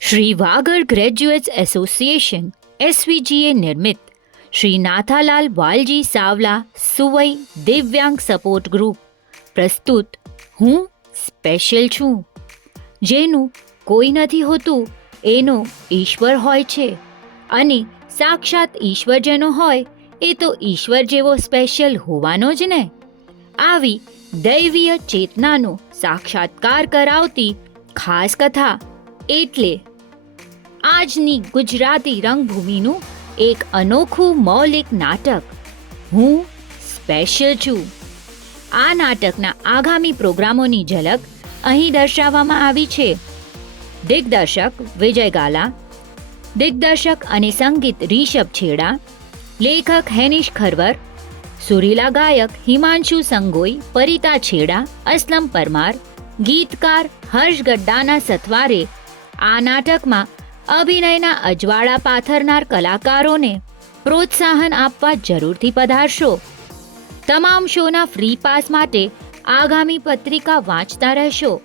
Shri Vagad graduates association SVGA નિર્મિત શ્રી નાથાલાલ વાલજી સાવલા સુવઈ દિવ્યાંગ support group પ્રસ્તુત હું સ્પેશિયલ છું. જેનું કોઈ નથી હોતું, એનો ઈશ્વર હોય છે. અને સાક્ષાત ઈશ્વર જેનો હોય, એ તો ઈશ્વર જેવો સ્પેશિયલ હોવાનો જ ને. આવી દૈવીય ચેતનાનો સાક્ષાત્કાર કરાવતી ખાસ કથા એટલે આજની ગુજરાતી રંગભૂમિનું એક અનોખું મૌલિક નાટક. હું સ્પેશિયલ છું. આ નાટકના આગામી પ્રોગ્રામોની ઝલક અહીં દર્શાવવામાં આવી છે. દિગ્દર્શક વિજય ગાલા, દિગ્દર્શક અને સંગીત રિષભ છેડા, લેખક હેનિશ ખરવર, સુરીલા ગાયક હિમાંશુ સંગોઈ, પરિતા છેડા, અસલમ પરમાર, ગીતકાર હર્ષ ગડ્ડાના સથવારે આ નાટકમાં અભિનયના અજવાળા પાથરનાર કલાકારોને પ્રોત્સાહન આપવા જરૂરથી પધારશો. તમામ શોના ફ્રી પાસ માટે આગામી પત્રિકા વાંચતા રહેશો.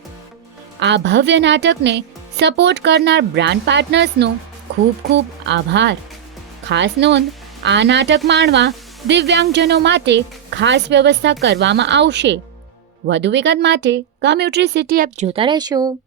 આ ભવ્ય નાટકને સપોર્ટ કરનાર બ્રાન્ડ પાર્ટનર્સનો ખૂબ ખૂબ આભાર. ખાસ નોંધ, આ નાટક માણવા દિવ્યાંગજનો માટે ખાસ વ્યવસ્થા કરવામાં આવશે. વધુ વિગત માટે કમ્યુટ્રી સિટી એપ જોતા રહેશો.